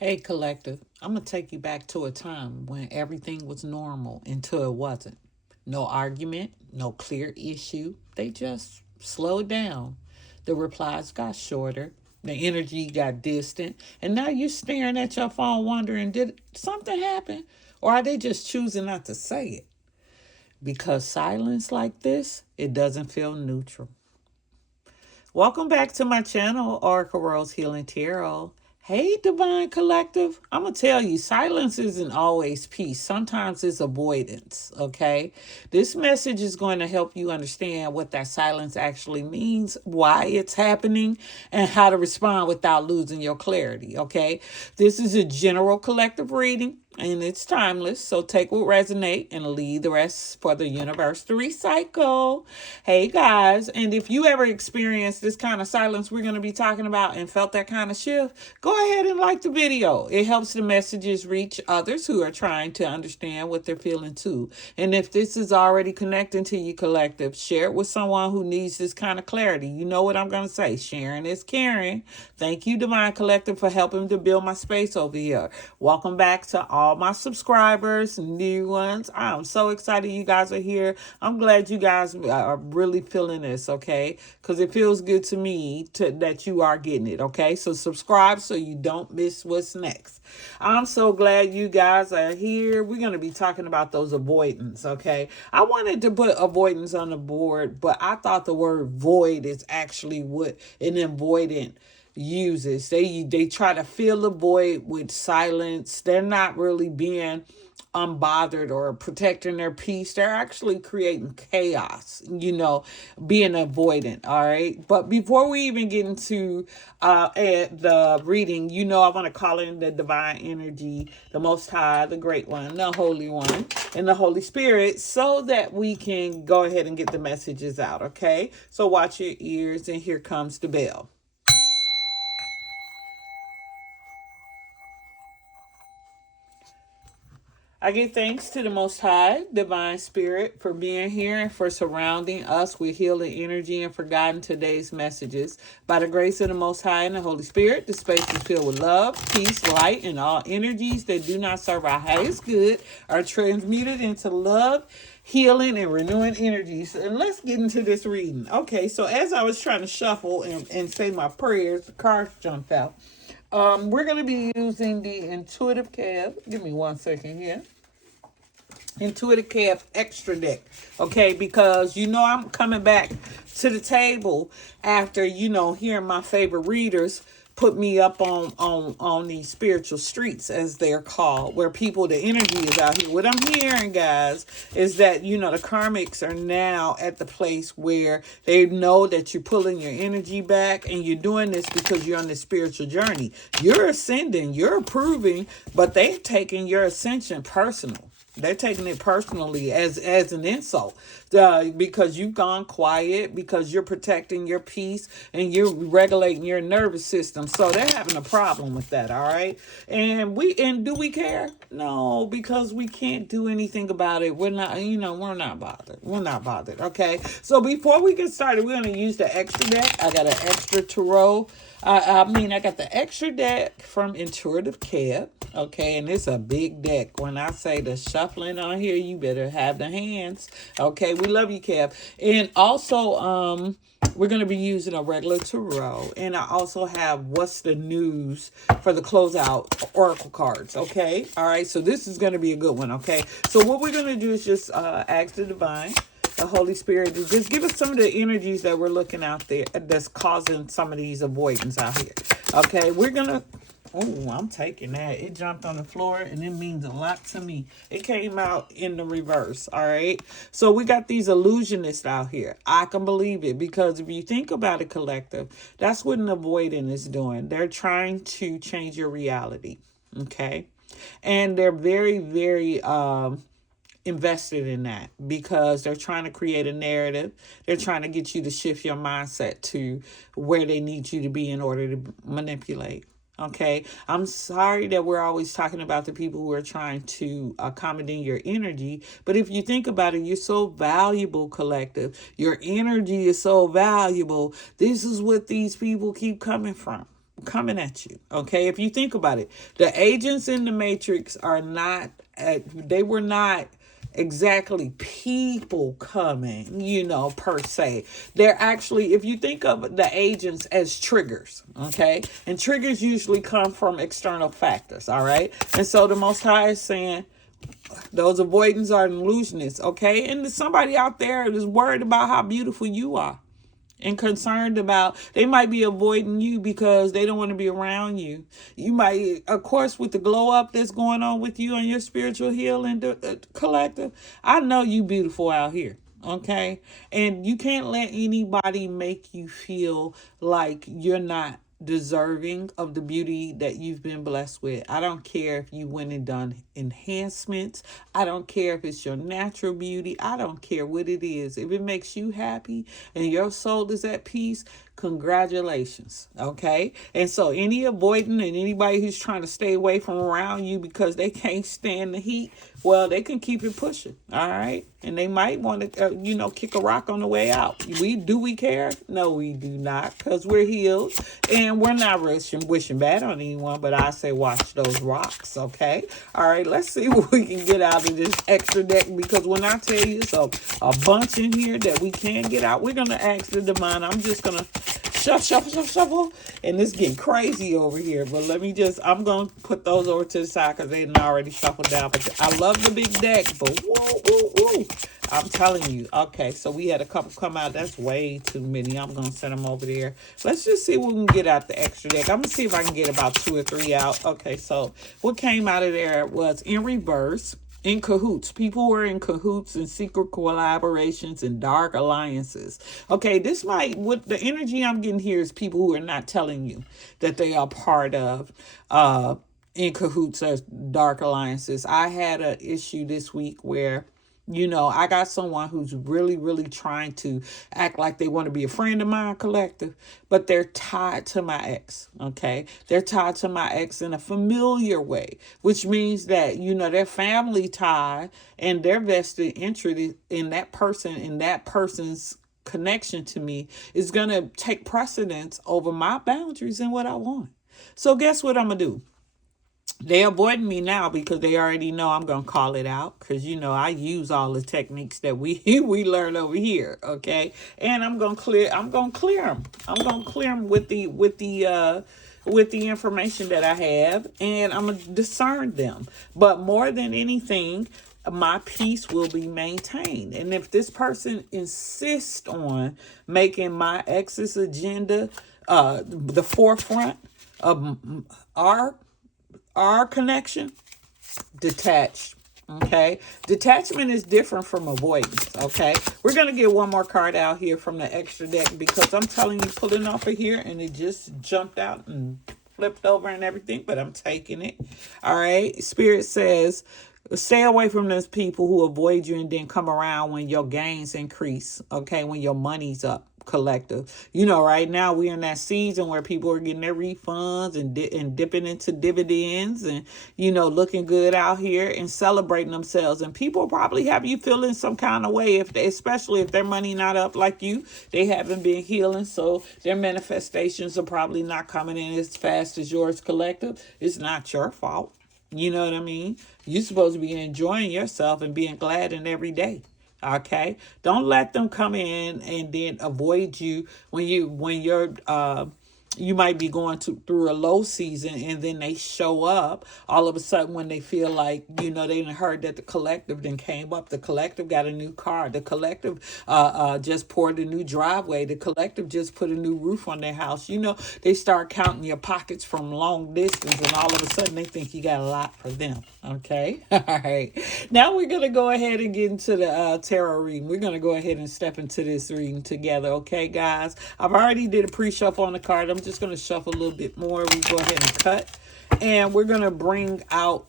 Hey, collective, I'm going to take you back to a time when everything was normal until it wasn't. No argument, no clear issue. They just slowed down. The replies got shorter, the energy got distant, and now you're staring at your phone wondering, did something happen? Or are they just choosing not to say it? Because silence like this, it doesn't feel neutral. Welcome back to my channel, Oracle Rose Healing Tarot. Hey, Divine Collective. I'm going to tell you, silence isn't always peace. Sometimes it's avoidance, okay? This message is going to help you understand what that silence actually means, why it's happening, and how to respond without losing your clarity, okay? This is a general collective reading and it's timeless. So take what resonate and leave the rest for the universe to recycle. Hey guys, and if you ever experienced this kind of silence we're going to be talking about and felt that kind of shift, go ahead and like the video. It helps the messages reach others who are trying to understand what they're feeling too. And if this is already connecting to you collective, share it with someone who needs this kind of clarity. You know what I'm going to say. Sharing is caring. Thank you, Divine Collective, for helping to build my space over here. Welcome back to all my subscribers, new ones. I'm so excited you guys are here. I'm glad you guys are really feeling this, okay? Because it feels good to me that you are getting it, okay? So subscribe so you don't miss what's next. I'm so glad you guys are here. We're going to be talking about those avoidance, okay? I wanted to put avoidance on the board, but I thought the word void is actually what an avoidant uses. They try to fill the void with silence. They're not really being unbothered or protecting their peace. They're actually creating chaos, being avoidant. All right. But before we even get into the reading, I want to call in the divine energy, the Most High, the Great One, the Holy One, and the Holy Spirit, so that we can go ahead and get the messages out. Okay. So watch your ears, and here comes the bell. I give thanks to the Most High, Divine Spirit, for being here and for surrounding us with healing energy and for guiding today's messages. By the grace of the Most High and the Holy Spirit, the space is filled with love, peace, light, and all energies that do not serve our highest good are transmuted into love, healing, and renewing energies. And let's get into this reading. Okay, so as I was trying to shuffle and say my prayers, the cards jumped out. We're going to be using the Intuitive Cab. Give me 1 second here. Intuitive Cab Extra Deck. Okay, because I'm coming back to the table after hearing my favorite readers put me up on these spiritual streets, as they're called, where the energy is out here. What I'm hearing, guys, is that the karmics are now at the place where they know that you're pulling your energy back, and you're doing this because you're on this spiritual journey. You're ascending, you're improving, but they've taken your ascension personal. They're taking it personally as an insult, because you've gone quiet, because you're protecting your peace and you're regulating your nervous system. So they're having a problem with that, all right? And do we care? No, because we can't do anything about it. We're not, we're not bothered. We're not bothered, okay? So before we get started, we're going to use the extra deck. I got an extra tarot. I got the extra deck from Intuitive Cab, okay, and it's a big deck. When I say the shuffling on here, you better have the hands, okay? We love you, Cab. And also, we're going to be using a regular tarot, and I also have What's the News for the closeout oracle cards, okay? All right, so this is going to be a good one, okay? So what we're going to do is just ask the divine, the Holy Spirit, to just give us some of the energies that we're looking out there that's causing some of these avoidance out here. Okay, we're gonna. Oh, I'm taking that. It jumped on the floor, and it means a lot to me. It came out in the reverse. All right, so we got these illusionists out here. I can believe it, because if you think about it, collective, that's what an avoidant is doing. They're trying to change your reality. Okay, and they're very, very invested in that, because they're trying to create a narrative. They're trying to get you to shift your mindset to where they need you to be in order to manipulate. Okay, I'm sorry that we're always talking about the people who are trying to accommodate your energy, but if you think about it, you're so valuable, collective. Your energy is so valuable. This is what these people keep coming from. coming at you. Okay, if you think about it, the agents in the Matrix are not, they were not exactly people coming, per se. They're actually, if you think of the agents as triggers, okay, and triggers usually come from external factors, all right. And so the Most High is saying, those avoidance are illusionists, okay? And there's somebody out there is worried about how beautiful you are and concerned about, they might be avoiding you because they don't want to be around you. You might, of course, with the glow up that's going on with you and your spiritual healing collective, I know you beautiful out here. Okay. And you can't let anybody make you feel like you're not deserving of the beauty that you've been blessed with. I don't care if you went and done enhancements. I don't care if it's your natural beauty. I don't care what it is. If it makes you happy and your soul is at peace, congratulations. Okay. And so any avoiding and anybody who's trying to stay away from around you because they can't stand the heat, well, they can keep it pushing. All right. And they might want to, kick a rock on the way out. We care? No, we do not, because we're healed and we're not wishing bad on anyone. But I say, watch those rocks. Okay. All right. Let's see what we can get out of this extra deck, because when I tell you it's a bunch in here that we can get out, we're going to ask the divine. I'm just going to shuffle, and it's getting crazy over here. But I'm going to put those over to the side because they didn't already shuffled down. But I love the big deck, but whoa. I'm telling you. Okay, so we had a couple come out. That's way too many. I'm going to send them over there. Let's just see what we can get out the extra deck. I'm going to see if I can get about 2 or 3 out. Okay, so what came out of there was in reverse. In cahoots. People who are in cahoots and secret collaborations and dark alliances. Okay, what the energy I'm getting here is people who are not telling you that they are part of in cahoots as dark alliances. I had an issue this week where I got someone who's really, really trying to act like they want to be a friend of mine, collective, but they're tied to my ex, okay? They're tied to my ex in a familiar way, which means that, their family tie and their vested interest in that person, in that person's connection to me is going to take precedence over my boundaries and what I want. So guess what I'm going to do? They avoiding me now because they already know I'm going to call it out, because, I use all the techniques that we learn over here. Okay. And I'm going to clear them. I'm going to clear them with the information that I have, and I'm going to discern them. But more than anything, my peace will be maintained. And if this person insists on making my ex's agenda the forefront of our connection, detached. Okay, detachment is different from avoidance. Okay, we're gonna get one more card out here from the extra deck, because I'm telling you, pulling off of here and it just jumped out and flipped over and everything, but I'm taking it. All right, Spirit says, stay away from those people who avoid you and then come around when your gains increase. Okay, when your money's up, collective. Right now we're in that season where people are getting their refunds and dipping into dividends and, looking good out here and celebrating themselves. And people probably have you feeling some kind of way, especially if their money not up like you. They haven't been healing, so their manifestations are probably not coming in as fast as yours, collective. It's not your fault. You know what I mean? You're supposed to be enjoying yourself and being glad in every day. Okay, don't let them come in and then avoid you when you're you might be going through a low season, and then they show up all of a sudden when they feel like, they done heard that the collective then came up. The collective got a new car. The collective just poured a new driveway. The collective just put a new roof on their house. They start counting your pockets from long distance, and all of a sudden they think you got a lot for them. Okay. All right. Now we're going to go ahead and get into the tarot reading. We're going to go ahead and step into this reading together. Okay, guys? I've already did a pre-shuffle on the card. I'm just going to shuffle a little bit more. We go ahead and cut. And we're going to bring out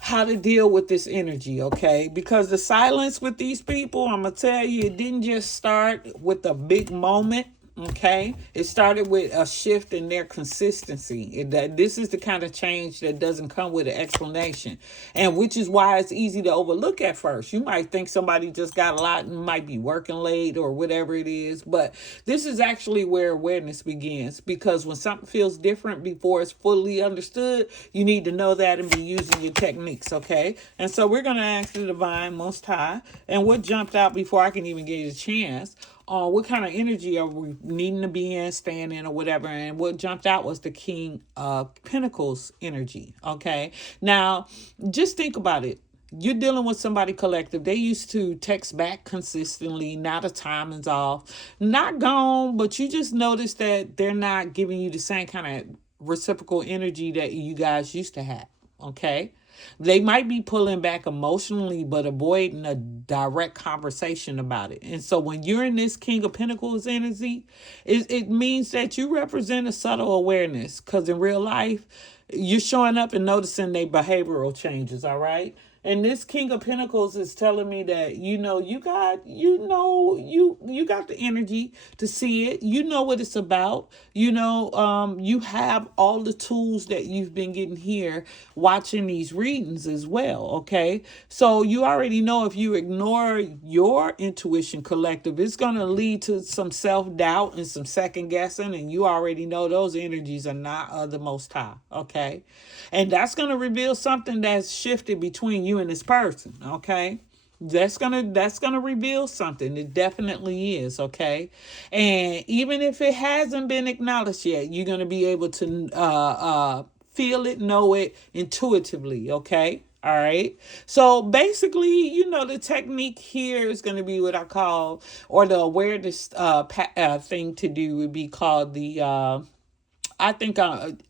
how to deal with this energy, okay? Because the silence with these people, I'm going to tell you, it didn't just start with a big moment. Okay, it started with a shift in their consistency. That this is the kind of change that doesn't come with an explanation, and which is why it's easy to overlook at first. You might think somebody just got a lot and might be working late or whatever it is, but this is actually where awareness begins. Because when something feels different before it's fully understood, you need to know that and be using your techniques. Okay, and so we're gonna ask the Divine Most High, and what jumped out before I can even get a chance, what kind of energy are we needing to be in, staying in, or whatever. And what jumped out was the King of Pentacles energy. Okay. Now, just think about it. You're dealing with somebody collective. They used to text back consistently. Now the timing's off. Not gone, but you just notice that they're not giving you the same kind of reciprocal energy that you guys used to have. Okay. They might be pulling back emotionally, but avoiding a direct conversation about it. And so when you're in this King of Pentacles energy, it means that you represent a subtle awareness. Because in real life, you're showing up and noticing their behavioral changes, all right? And this King of Pentacles is telling me that, you got the energy to see it. You know what it's about. You have all the tools that you've been getting here watching these readings as well. Okay. So you already know if you ignore your intuition collective, it's going to lead to some self-doubt and some second guessing. And you already know those energies are not of the Most High. Okay. And that's going to reveal something that's shifted between you and this person. Okay. That's gonna reveal something. It definitely is. Okay. And even if it hasn't been acknowledged yet, you're gonna be able to feel it, know it intuitively. Okay. All right. So basically, the technique here is going to be what I call, or the awareness thing to do would be called I think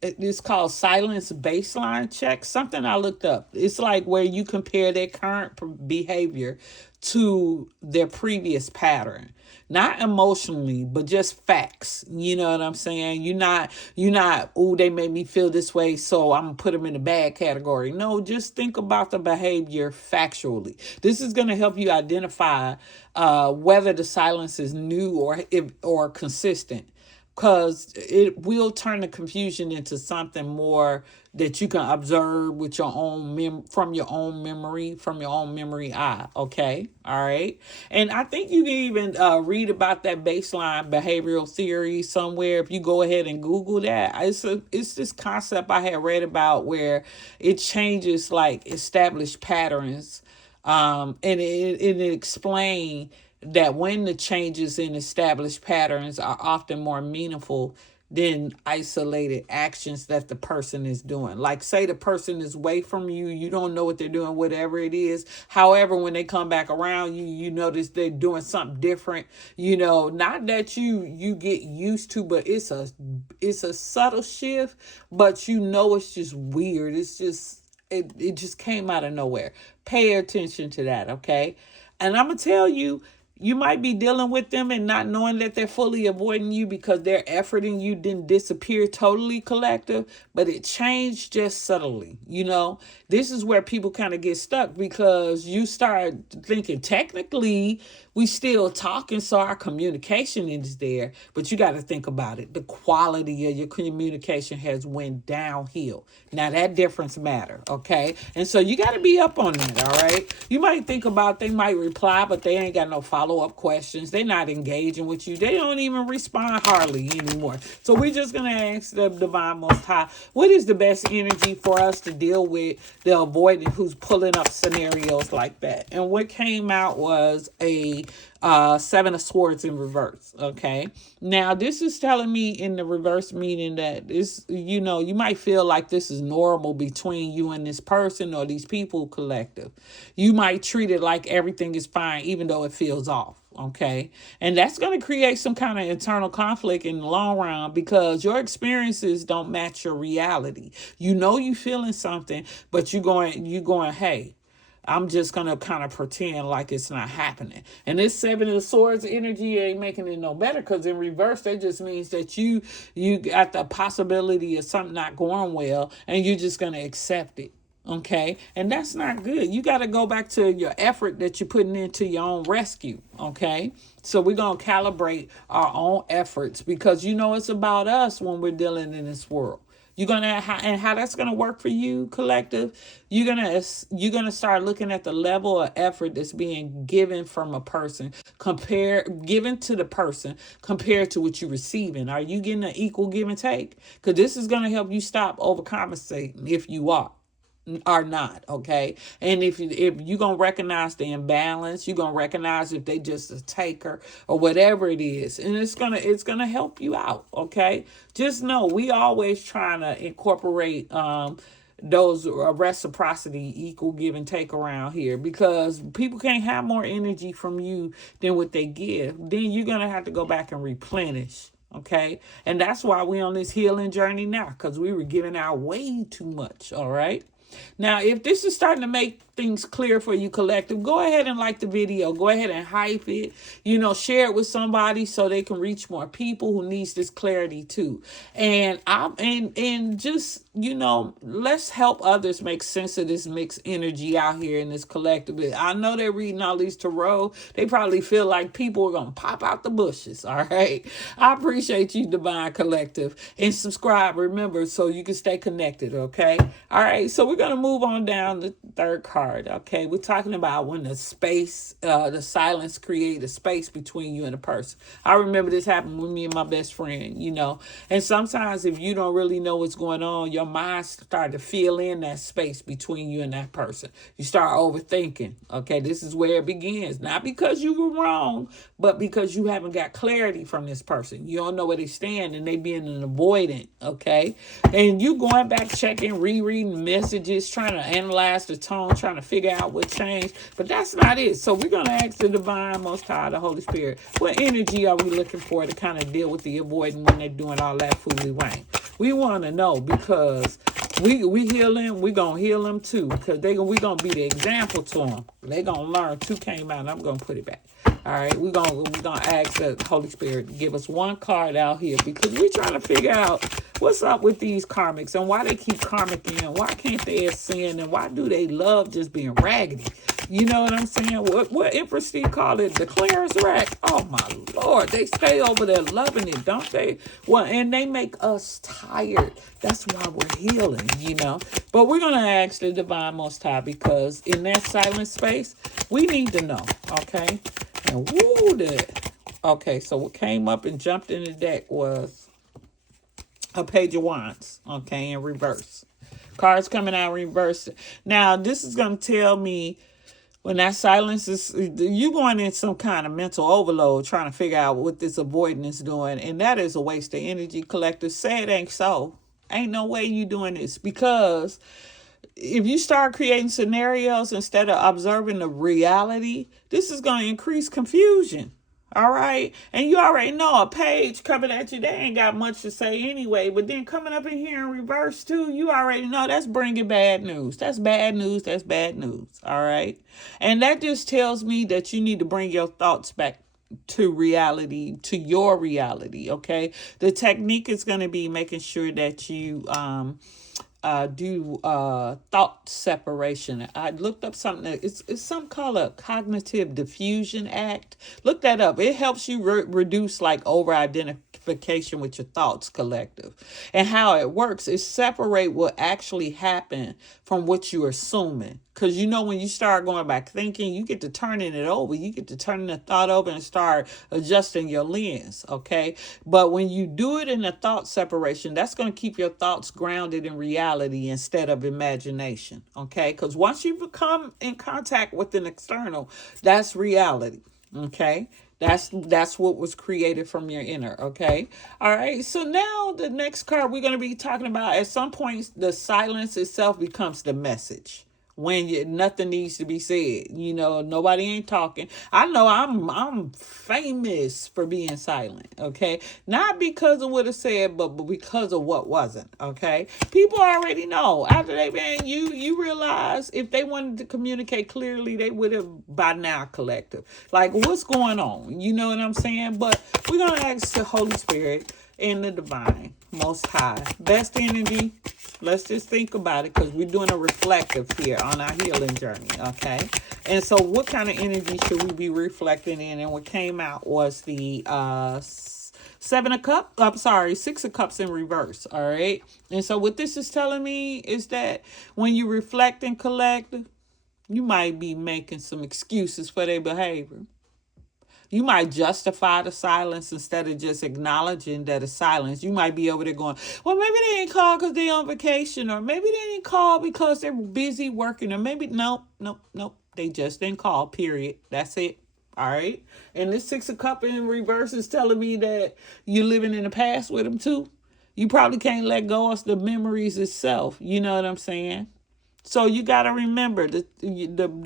it's called silence baseline check. Something I looked up. It's like where you compare their current behavior to their previous pattern. Not emotionally, but just facts. You know what I'm saying? You're not, oh, they made me feel this way, so I'm going to put them in the bad category. No, just think about the behavior factually. This is going to help you identify whether the silence is new or consistent, because it will turn the confusion into something more that you can observe with your own from your own memory eye. Okay. All right. And I think you can even read about that baseline behavioral theory somewhere. If you go ahead and Google that, it's this concept I had read about where it changes like established patterns. And it explained that when the changes in established patterns are often more meaningful than isolated actions that the person is doing. Like, say the person is away from you, you don't know what they're doing, whatever it is. However, when they come back around you, you notice they're doing something different. Not that you get used to, but it's a subtle shift, but it's just weird. It's just it just came out of nowhere. Pay attention to that, okay? And I'm gonna tell you, you might be dealing with them and not knowing that they're fully avoiding you because their effort in you didn't disappear totally, collective, but it changed just subtly. This is where people kind of get stuck, because you start thinking technically we still talking, so our communication is there, but you got to think about it. The quality of your communication has went downhill. Now that difference matter, okay? And so you got to be up on that, all right? You might think about, they might reply, but they ain't got no follow-up questions. They're not engaging with you. They don't even respond hardly anymore. So we're just going to ask the Divine Most High, what is the best energy for us to deal with the avoidant who's pulling up scenarios like that? And what came out was a Seven of Swords in reverse. Okay. Now this is telling me in the reverse, meaning that this, you might feel like this is normal between you and this person or these people collective. You might treat it like everything is fine, even though it feels off. Okay. And that's going to create some kind of internal conflict in the long run, because your experiences don't match your reality. You feeling something, but you're going, hey, I'm just going to kind of pretend like it's not happening. And this Seven of Swords energy ain't making it no better, because in reverse, that just means that you got the possibility of something not going well, and you're just going to accept it. Okay, and that's not good. You got to go back to your effort that you're putting into your own rescue. Okay, so we're going to calibrate our own efforts, because it's about us when we're dealing in this world. You're gonna and how that's gonna work for you, collective. You're gonna start looking at the level of effort that's being given from a person, given to the person compared to what you're receiving. Are you getting an equal give and take? Because this is gonna help you stop overcompensating if you are not. Okay, and if you're gonna recognize the imbalance, you're gonna recognize if they just a taker or whatever it is, and it's gonna help you out. Okay, just know we always trying to incorporate those reciprocity, equal give and take around here, because people can't have more energy from you than what they give. Then you're gonna have to go back and replenish. Okay, and that's why we on this healing journey now, because we were giving out way too much. All right. Now, if this is starting to make things clear for you, collective, go ahead and like the video. Go ahead and hype it. Share it with somebody so they can reach more people who needs this clarity too. And just let's help others make sense of this mixed energy out here in this collective. I know they're reading all these tarot. They probably feel like people are gonna pop out the bushes. All right. I appreciate you, Divine Collective, and subscribe. Remember, so you can stay connected. Okay. All right. So we're gonna move on down the third card. Okay, we're talking about when the silence create a space between you and a person. I remember this happened with me and my best friend, and sometimes if you don't really know what's going on, your mind start to fill in that space between you and that person. You start overthinking. Okay, this is where it begins. Not because you were wrong, but because you haven't got clarity from this person. You don't know where they stand, and they being an avoidant. Okay, and you going back, checking, rereading messages, trying to analyze the tone, trying to figure out what changed, but that's not it. So we're going to ask the Divine Most High, the Holy Spirit, what energy are we looking for to kind of deal with the avoiding when they're doing all that fooly wang? We want to know, because we healing, we going to heal them too, because we going to be the example to them. They going to learn. Two came out, and I'm going to put it back. All right, we're gonna ask the Holy Spirit to give us one card out here, because we're trying to figure out what's up with these karmics and why they keep karmic in. Why can't they ascend, and why do they love just being raggedy? You know what I'm saying? What Empress Steve called it, the clearance rack. Oh my Lord, they stay over there loving it, don't they? Well, and they make us tired. That's why we're healing, But we're gonna ask the Divine Most High, because in that silent space, we need to know. Okay. And okay, so what came up and jumped in the deck was a Page of Wands, okay, in reverse. Cards coming out reverse. Now, this is going to tell me when that silence is, you going in some kind of mental overload trying to figure out what this avoidance is doing, and that is a waste of energy, collective. Say it ain't so. Ain't no way you doing this, because if you start creating scenarios instead of observing the reality, this is going to increase confusion. All right. And you already know a page coming at you, they ain't got much to say anyway. But then coming up in here in reverse too, you already know that's bringing bad news. That's bad news. That's bad news. All right. And that just tells me that you need to bring your thoughts back to reality, to your reality. Okay. The technique is going to be making sure that you, do thought separation. I looked up something. It's some called a cognitive diffusion act. Look that up. It helps you reduce like over identification with your thoughts, collective. And how it works is separate what actually happened from what you're assuming. Because when you start going back thinking, you get to turning it over. You get to turning the thought over and start adjusting your lens, okay? But when you do it in a thought separation, that's going to keep your thoughts grounded in reality instead of imagination, okay? Because once you become in contact with an external, that's reality, okay? That's what was created from your inner, okay? All right, so now the next card we're going to be talking about, at some point, the silence itself becomes the message. When nothing needs to be said, nobody ain't talking. I know I'm famous for being silent, okay? Not because of what it said, but because of what wasn't, okay? People already know. After they been you realize if they wanted to communicate clearly, they would have by now, collective. Like, what's going on? You know what I'm saying? But we're gonna ask the Holy Spirit in the divine, most high. Best energy. Let's just think about it because we're doing a reflective here on our healing journey, okay? And so what kind of energy should we be reflecting in? And what came out was the Six of Cups in reverse, all right? And so what this is telling me is that when you reflect and collect, you might be making some excuses for their behavior. You might justify the silence instead of just acknowledging that it's silence. You might be over there going, well, maybe they didn't call because they're on vacation, or maybe they didn't call because they're busy working, or maybe, nope. They just didn't call, period. That's it. All right. And this Six of Cups in reverse is telling me that you're living in the past with them too. You probably can't let go of the memories itself. You know what I'm saying? So you got to remember the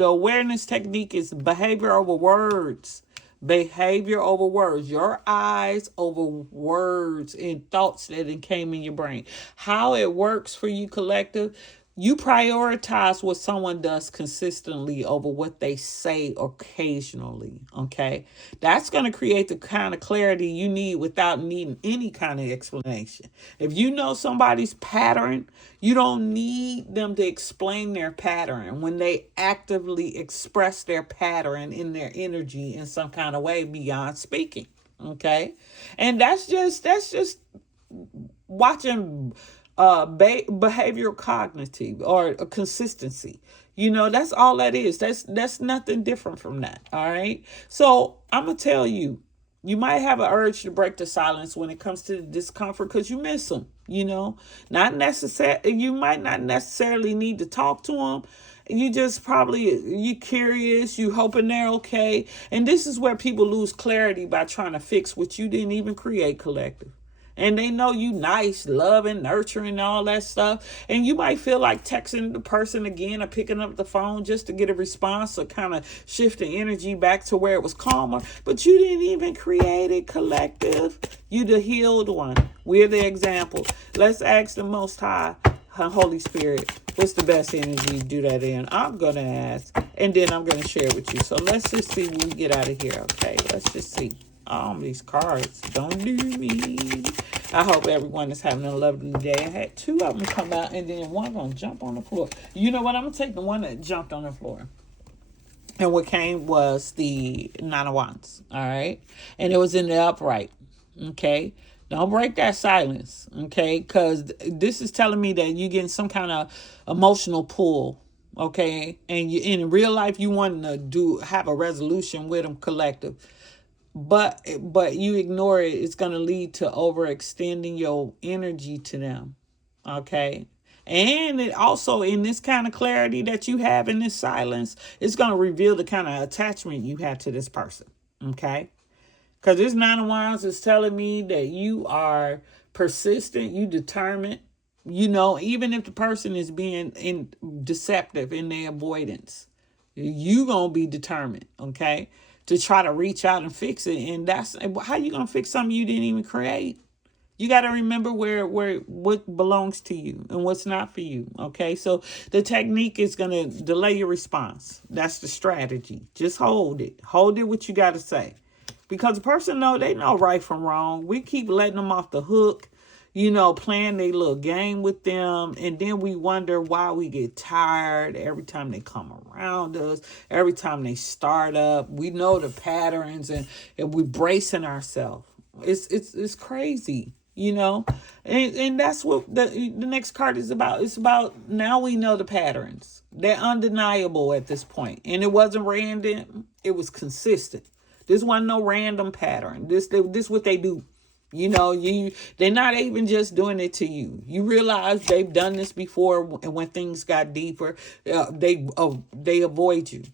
awareness technique is behavior over words. Behavior over words. Your eyes over words and thoughts that came in your brain. How it works for you, collective. You prioritize what someone does consistently over what they say occasionally, okay? That's going to create the kind of clarity you need without needing any kind of explanation. If you know somebody's pattern, you don't need them to explain their pattern when they actively express their pattern in their energy in some kind of way beyond speaking, okay? And that's just watching behavioral cognitive or a consistency. You know, that's all that is. That's nothing different from that. All right. So I'm gonna tell you, you might have an urge to break the silence when it comes to the discomfort because you miss them. You know, not necessarily. You might not necessarily need to talk to them. You just you curious, you hoping they're okay. And this is where people lose clarity by trying to fix what you didn't even create, collective. And they know you nice, loving, nurturing, all that stuff. And you might feel like texting the person again or picking up the phone just to get a response or kind of shift the energy back to where it was calmer. But you didn't even create it, collective. You the healed one. We're the example. Let's ask the Most High, Holy Spirit, what's the best energy to do that in? I'm going to ask, and then I'm going to share with you. So let's just see when we get out of here, okay? Let's just see. These cards don't do me. I hope everyone is having a lovely day. I had two of them come out, and then one gonna jump on the floor. You know what? I'm gonna take the one that jumped on the floor. And what came was the Nine of Wands. All right, and it was in the upright. Okay, don't break that silence. Okay, because this is telling me that you're getting some kind of emotional pull. Okay, and you in real life you want to have a resolution with them, collective. But you ignore it, it's going to lead to overextending your energy to them, okay? And it also, in this kind of clarity that you have in this silence, it's going to reveal the kind of attachment you have to this person, okay? Because this Nine of Wands is telling me that you are persistent, you determined, you know, even if the person is being deceptive in their avoidance, you going to be determined, okay? To try to reach out and fix it. And that's how you going to fix something you didn't even create. You got to remember what belongs to you and what's not for you. Okay. So the technique is going to delay your response. That's the strategy. Just hold it. Hold it what you got to say. Because the person they know right from wrong. We keep letting them off the hook, you know, playing their little game with them. And then we wonder why we get tired every time they come around us, every time they start up. We know the patterns and we're bracing ourselves. It's crazy, you know. And that's what the next card is about. It's about now we know the patterns. They're undeniable at this point. And it wasn't random. It was consistent. This wasn't no random pattern. This what they do. You know, they're not even just doing it to you. You realize they've done this before, and when things got deeper, they avoid you.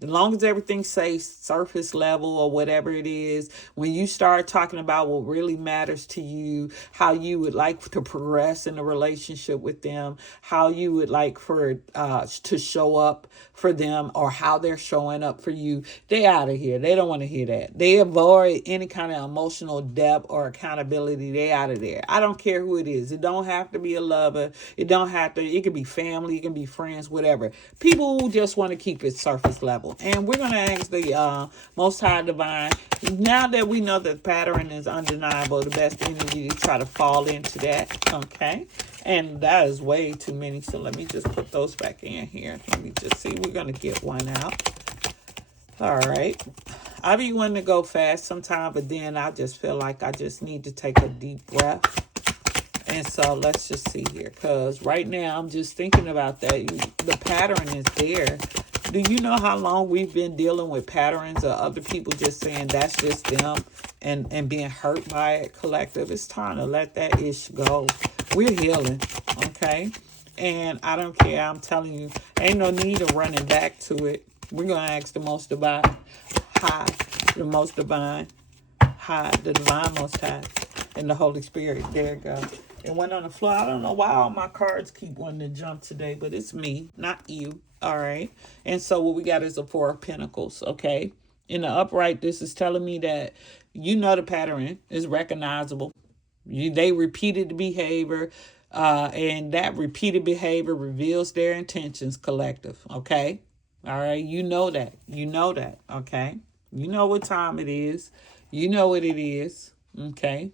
As long as everything stays surface level or whatever it is, when you start talking about what really matters to you, how you would like to progress in a relationship with them, how you would like for to show up for them or how they're showing up for you, they out of here. They don't want to hear that. They avoid any kind of emotional depth or accountability. They out of there. I don't care who it is. It don't have to be a lover. It could be family. It can be friends, whatever. People who just want to keep it surface level. undeniable. And we're going to ask the Most High Divine, now that we know that the pattern is undeniable, the best energy to try to fall into that, okay? And that is way too many, so let me just put those back in here. Let me just see. We're going to get one out. All right. I be wanting to go fast sometime, but then I just feel like I just need to take a deep breath. And so let's just see here, because right now I'm just thinking about that. The pattern is there. Do you know how long we've been dealing with patterns of other people just saying that's just them and being hurt by it, collective? It's time to let that ish go. We're healing, okay? And I don't care. I'm telling you, ain't no need of running back to it. We're going to ask the most divine high, the most divine high, the divine most high, and the Holy Spirit. There it goes. It went on the floor. I don't know why all my cards keep wanting to jump today, but it's me, not you. All right. And so what we got is a Four of Pentacles. Okay. In the upright, this is telling me that you know the pattern is recognizable. They repeated the behavior, and that repeated behavior reveals their intentions, collective. Okay. All right. You know that. You know that. Okay. You know what time it is. You know what it is. Okay.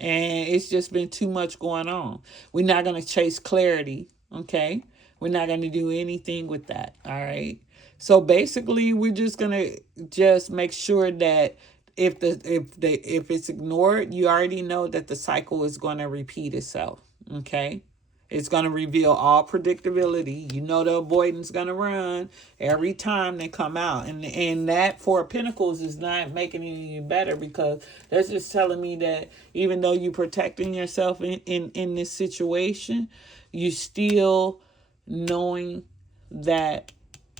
And it's just been too much going on. We're not going to chase clarity, okay? We're not going to do anything with that, all right? So basically, we're just going to just make sure that if it's ignored, you already know that the cycle is going to repeat itself, okay? It's going to reveal all predictability. You know the avoidance going to run every time they come out. And that Four of Pentacles is not making it any better, because that's just telling me that even though you're protecting yourself in this situation, you still knowing that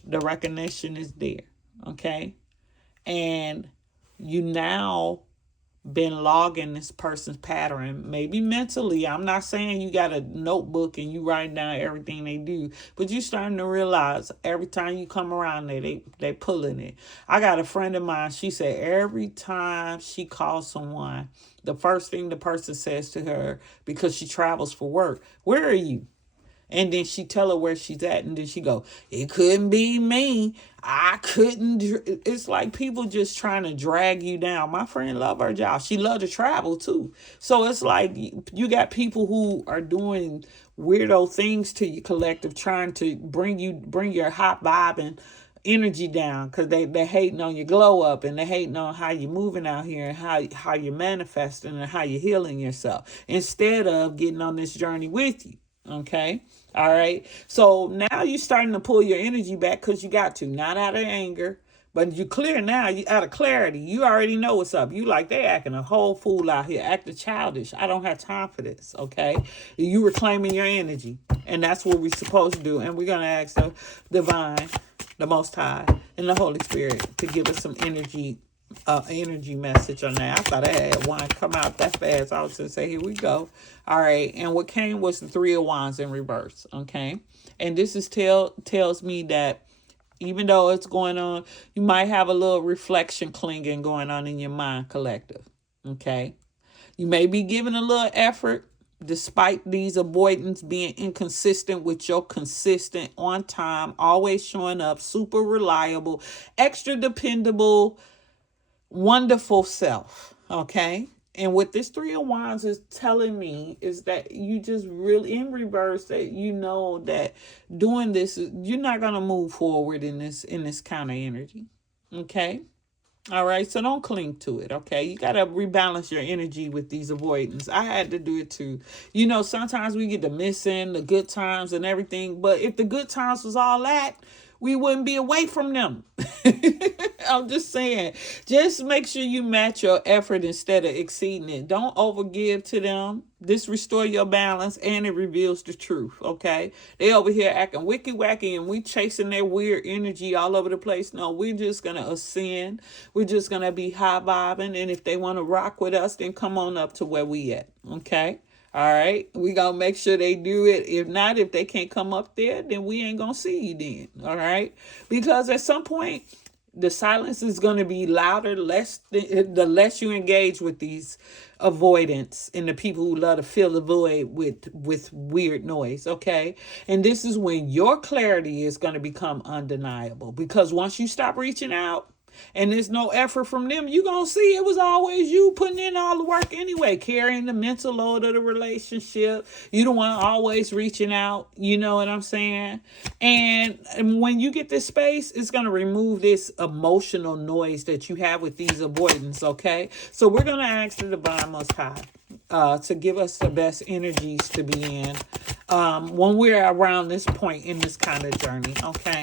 the recognition is there, okay? And you now been logging this person's pattern, maybe mentally. I'm not saying you got a notebook and you write down everything they do, but you starting to realize every time you come around there, they pulling it. I got a friend of mine, she said every time she calls someone, the first thing the person says to her, because she travels for work, "Where are you?" And then she tell her where she's at, and then she go, "It couldn't be me. I couldn't." It's like people just trying to drag you down. My friend love her job. She love to travel too. So it's like you got people who are doing weirdo things to you, collective, trying to bring your hot vibe and energy down, because they hating on your glow up, and they hating on how you're moving out here, and how you're manifesting, and how you're healing yourself, instead of getting on this journey with you. Okay. All right. So now you're starting to pull your energy back, because you got to, not out of anger, but you clear now. You out of clarity. You already know what's up. You like, they acting a whole fool out here, acting childish. I don't have time for this. Okay. You reclaiming your energy, and that's what we're supposed to do. And we're going to ask the divine, the Most High, and the Holy Spirit to give us some energy message on that. I thought I had one come out that fast. I was going to say, here we go. All right. And what came was the Three of Wands in reverse. Okay. And this is tells me that even though it's going on, you might have a little reflection clinging going on in your mind, collective. Okay. You may be giving a little effort, despite these avoidance being inconsistent with your consistent, on time, always showing up, super reliable, extra dependable, wonderful self. Okay. And what this Three of Wands is telling me is that you just really, in reverse, that you know that doing this, you're not going to move forward in this kind of energy. Okay. All right. So don't cling to it. Okay. You got to rebalance your energy with these avoidance. I had to do it too. You know, sometimes we get the missing, the good times and everything. But if the good times was all that, we wouldn't be away from them. I'm just saying, just make sure you match your effort instead of exceeding it. Don't overgive to them. This restore your balance, and it reveals the truth. Okay. They over here acting wicky wacky, and we chasing their weird energy all over the place. No, we're just going to ascend. We're just going to be high vibing. And if they want to rock with us, then come on up to where we at. Okay. All right. We going to make sure they do it. If not, if they can't come up there, then we ain't going to see you then. All right. Because at some point, The silence is going to be louder, the less you engage with these avoidance and the people who love to fill the void with weird noise, okay? And this is when your clarity is going to become undeniable, because once you stop reaching out and there's no effort from them, you're going to see it was always you putting in all the work anyway, carrying the mental load of the relationship. You the one always reaching out, you know what I'm saying? And when you get this space, it's going to remove this emotional noise that you have with these avoidance, okay? So we're going to ask the Divine Most High to give us the best energies to be in when we're around this point in this kind of journey, okay?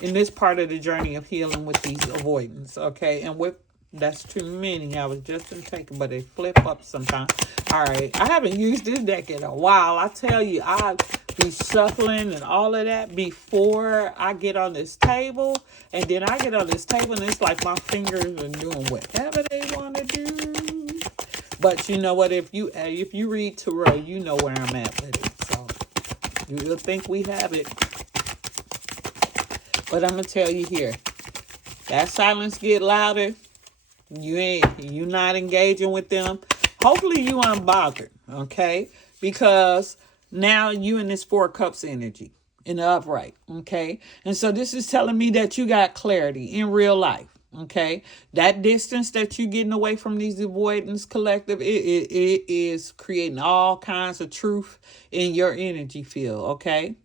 In this part of the journey of healing with these avoidance, okay? And with that's too many. I was just gonna take it, but they flip up sometimes. All right, I haven't used this deck in a while. I tell you, I be shuffling and all of that before I get on this table, and then I get on this table and it's like my fingers are doing whatever they want to do. But you know what? If you read Tarot, you know where I'm at with it. So you'll think we have it. But I'm gonna tell you here, that silence get louder. You not engaging with them. Hopefully you unbothered, okay? Because now you in this Four Cups energy in the upright, okay? And so this is telling me that you got clarity in real life, okay? That distance that you getting away from these avoidance collective, it is creating all kinds of truth in your energy field, okay?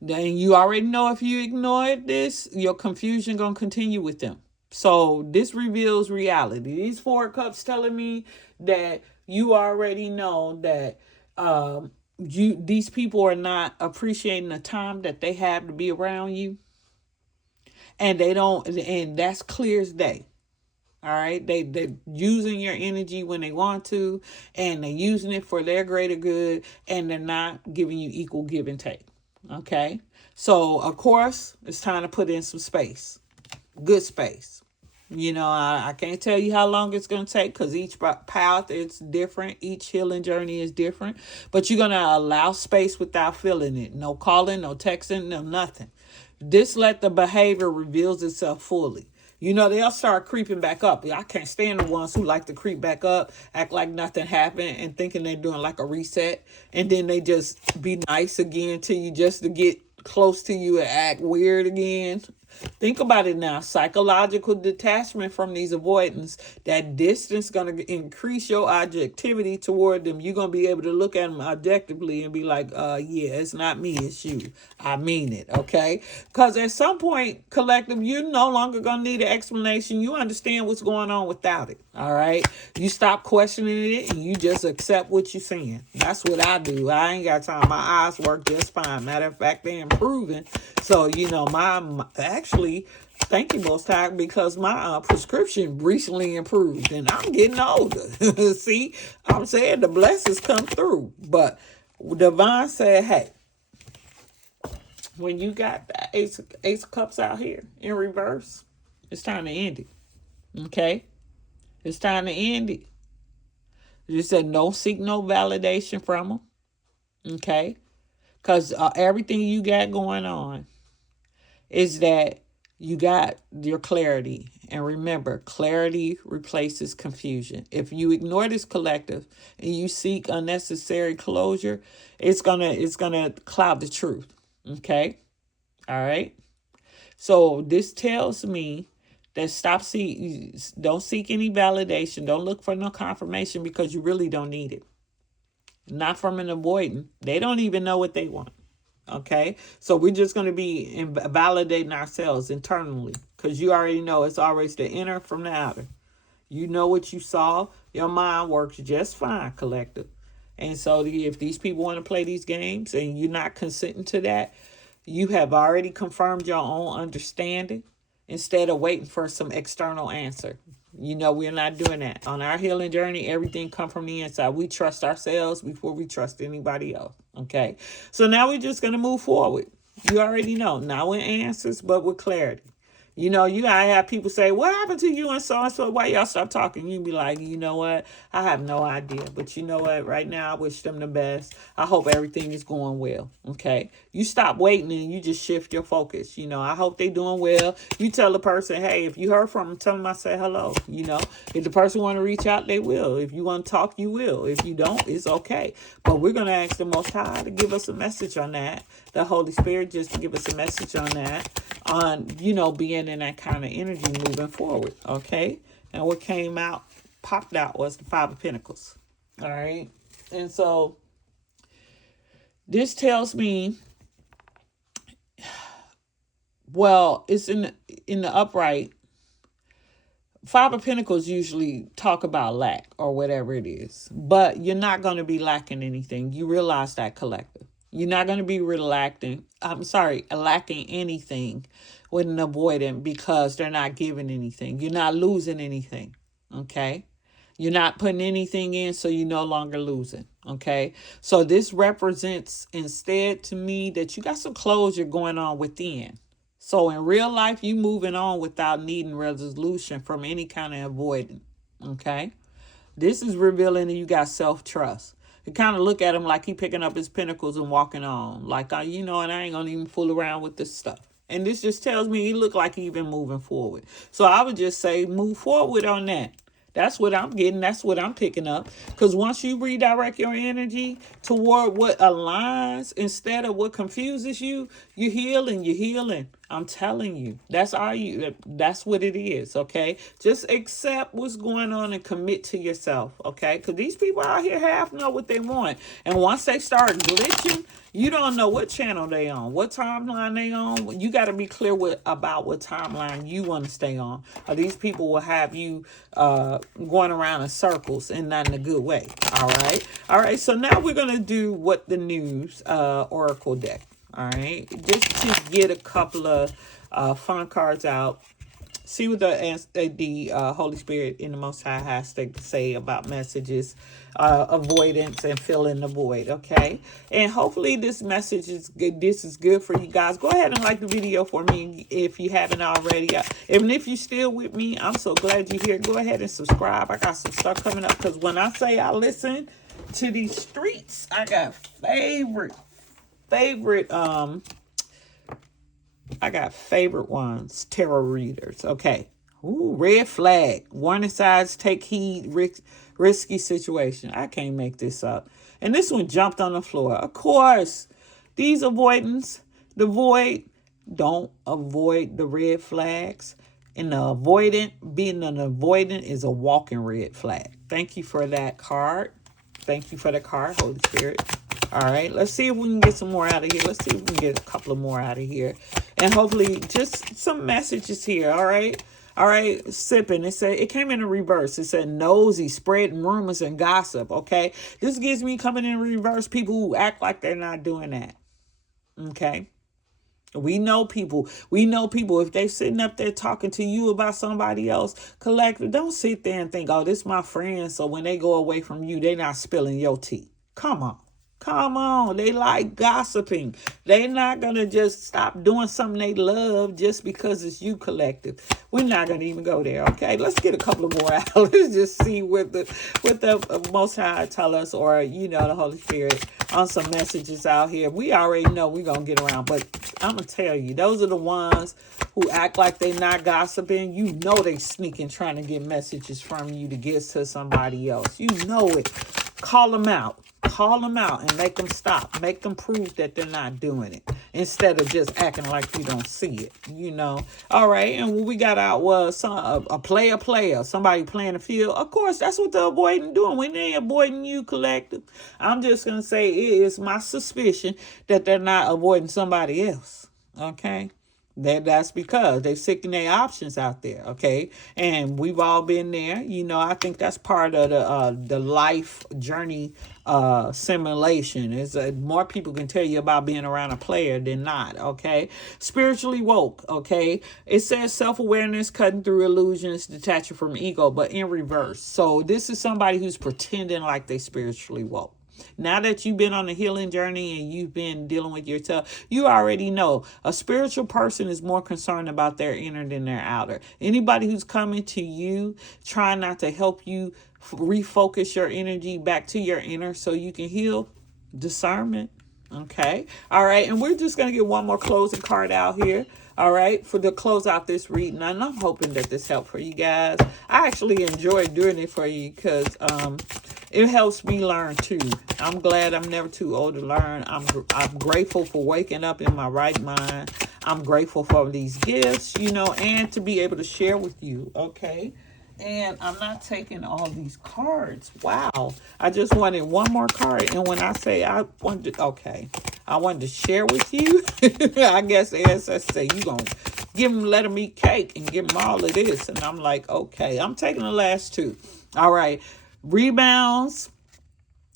Then you already know if you ignore this, your confusion gonna continue with them. So this reveals reality. These Four Cups telling me that you already know that these people are not appreciating the time that they have to be around you, and they don't, and that's clear as day. All right, they're using your energy when they want to, and they're using it for their greater good, and they're not giving you equal give and take. Okay, so of course it's time to put in some space, good space. You know, I can't tell you how long it's going to take because each path is different. Each healing journey is different. But you're going to allow space without feeling it. No calling, no texting, no nothing. This let the behavior reveals itself fully. You know, they'll start creeping back up. I can't stand the ones who like to creep back up, act like nothing happened, and thinking they're doing like a reset. And then they just be nice again to you just to get close to you and act weird again. Think about it now. Psychological detachment from these avoidance. That distance going to increase your objectivity toward them. You're going to be able to look at them objectively and be like, yeah, it's not me, it's you. I mean it, okay? Because at some point, collective, you're no longer going to need an explanation. You understand what's going on without it, all right? You stop questioning it and you just accept what you're saying. That's what I do. I ain't got time. My eyes work just fine. Matter of fact, they're improving. So, you know, actually, thank you, Most High, because my prescription recently improved and I'm getting older. See, I'm saying the blessings come through. But Divine said, hey, when you got the Ace of Cups out here in reverse, it's time to end it. Okay? It's time to end it. You said don't seek no validation from them. Okay? Because everything you got going on is that you got your clarity. And remember, clarity replaces confusion. If you ignore this collective and you seek unnecessary closure, it's gonna cloud the truth. Okay? All right? So this tells me that don't seek any validation. Don't look for no confirmation because you really don't need it. Not from an avoidant. They don't even know what they want. Okay, so we're just going to be validating ourselves internally because you already know it's always the inner from the outer. You know what you saw. Your mind works just fine, collective. And so if these people want to play these games and you're not consenting to that, you have already confirmed your own understanding instead of waiting for some external answer. You know, we're not doing that. On our healing journey, everything comes from the inside. We trust ourselves before we trust anybody else. Okay. So now we're just going to move forward. You already know. Not with answers, but with clarity. You know, you gotta have people say, what happened to you and so? Why y'all stop talking? You be like, you know what? I have no idea. But you know what? Right now, I wish them the best. I hope everything is going well. Okay. You stop waiting and you just shift your focus. You know, I hope they doing well. You tell the person, hey, if you heard from them, tell them I say hello. You know, if the person want to reach out, they will. If you want to talk, you will. If you don't, it's okay. But we're going to ask the Most High to give us a message on that. The Holy Spirit just to give us a message on that. On, you know, being in that kind of energy moving forward. Okay. And what popped out was the Five of Pentacles. All right. And so this tells me, well, it's in the upright. Five of Pentacles usually talk about lack or whatever it is, but you're not going to be lacking anything. You realize that, collective. You're not going to be lacking anything with an avoidant because they're not giving anything. You're not losing anything. Okay. You're not putting anything in, so you're no longer losing. Okay. So this represents instead to me that you got some closure going on within. So in real life, you moving on without needing resolution from any kind of avoidance. Okay. This is revealing that you got self-trust. You kind of look at him like he picking up his pentacles and walking on. Like, you know, and I ain't going to even fool around with this stuff. And this just tells me he look like he been moving forward. So I would just say move forward on that. That's what I'm getting. That's what I'm picking up. Because once you redirect your energy toward what aligns instead of what confuses you, you're healing. I'm telling you, that's what it is. Okay. Just accept what's going on and commit to yourself. Okay. Because these people out here half know what they want. And once they start glitching, you don't know what channel they on, what timeline they on. You got to be clear about what timeline you want to stay on. Or these people will have you going around in circles and not in a good way. All right. All right. So now we're going to do what the news Oracle deck. All right. Just to get a couple of fun cards out. See what the Holy Spirit in the Most High has to say about messages, avoidance, and filling the void. Okay, and hopefully this message is good. This is good for you guys. Go ahead and like the video for me if you haven't already. Even if you're still with me, I'm so glad you're here. Go ahead and subscribe. I got some stuff coming up because when I say I listen to these streets, I got favorite. I got favorite ones, tarot readers. Okay. Ooh, red flag. Warning signs, take heed, risky situation. I can't make this up. And this one jumped on the floor. Of course, these avoidance, the void, don't avoid the red flags. And being an avoidant is a walking red flag. Thank you for that card. Thank you for the card, Holy Spirit. All right, let's see if we can get some more out of here. Let's see if we can get a couple of more out of here. And hopefully just some messages here, all right? All right, sipping. It came in reverse. It said nosy, spreading rumors and gossip, okay? This gives me coming in reverse people who act like they're not doing that, okay? We know people. If they're sitting up there talking to you about somebody else, collective, don't sit there and think, oh, this is my friend, so when they go away from you, they're not spilling your tea. Come on. They like gossiping. They're not going to just stop doing something they love just because it's you, collective. We're not going to even go there, okay? Let's get a couple of more out. Let's just see what the Most High tell us, or, you know, the Holy Spirit on some messages out here. We already know we're going to get around, but I'm going to tell you, those are the ones who act like they not gossiping. You know they sneaking, trying to get messages from you to get to somebody else. You know it. Call them out and make them stop. Make them prove that they're not doing it instead of just acting like you don't see it, you know. All right, and what we got out was a player, somebody playing the field. Of course, that's what they're avoiding doing. When they avoiding you, collective, I'm just going to say it is my suspicion that they're not avoiding somebody else, okay? That's because they're sicking their options out there, okay? And we've all been there. You know, I think that's part of the life journey simulation. Is more people can tell you about being around a player than not, okay? Spiritually woke, okay? It says self-awareness, cutting through illusions, detaching from ego, but in reverse. So this is somebody who's pretending like they spiritually woke. Now that you've been on a healing journey and you've been dealing with yourself, you already know a spiritual person is more concerned about their inner than their outer. Anybody who's coming to you, trying not to help you refocus your energy back to your inner so you can heal, discernment. Okay. All right. And we're just going to get one more closing card out here. All right. For the close out this reading. And I'm hoping that this helped for you guys. I actually enjoy doing it for you because it helps me learn too. I'm glad I'm never too old to learn. I'm grateful for waking up in my right mind. I'm grateful for these gifts, and to be able to share with you. Okay. And I'm not taking all these cards. Wow. I just wanted one more card. And when I say I wanted to share with you, I guess the ancestors say, you going to let them eat cake and give them all of this. And I'm like, okay, I'm taking the last two. All right. Rebounds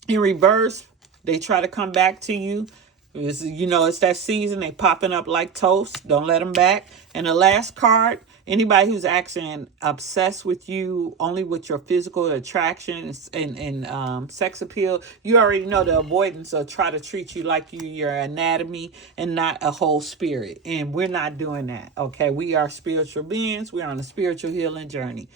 in reverse. They try to come back to you. It's that season. They popping up like toast. Don't let them back. And the last card, anybody who's acting obsessed with you only with your physical attraction and sex appeal, you already know the avoidance will try to treat you like your anatomy and not a whole spirit. And we're not doing that. Okay. We are spiritual beings. We're on a spiritual healing journey.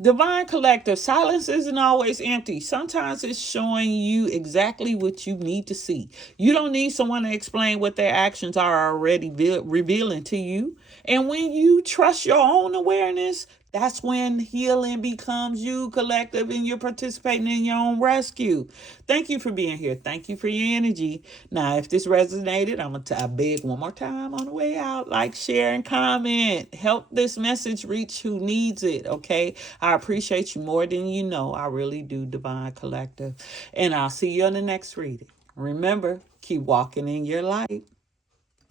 Divine Collective, silence isn't always empty. Sometimes it's showing you exactly what you need to see. You don't need someone to explain what their actions are already revealing to you. And when you trust your own awareness, that's when healing becomes you, collective, and you're participating in your own rescue. Thank you for being here. Thank you for your energy. Now, if this resonated, I'm going to beg one more time on the way out. Like, share, and comment. Help this message reach who needs it, okay? I appreciate you more than you know. I really do, Divine Collective. And I'll see you on the next reading. Remember, keep walking in your light.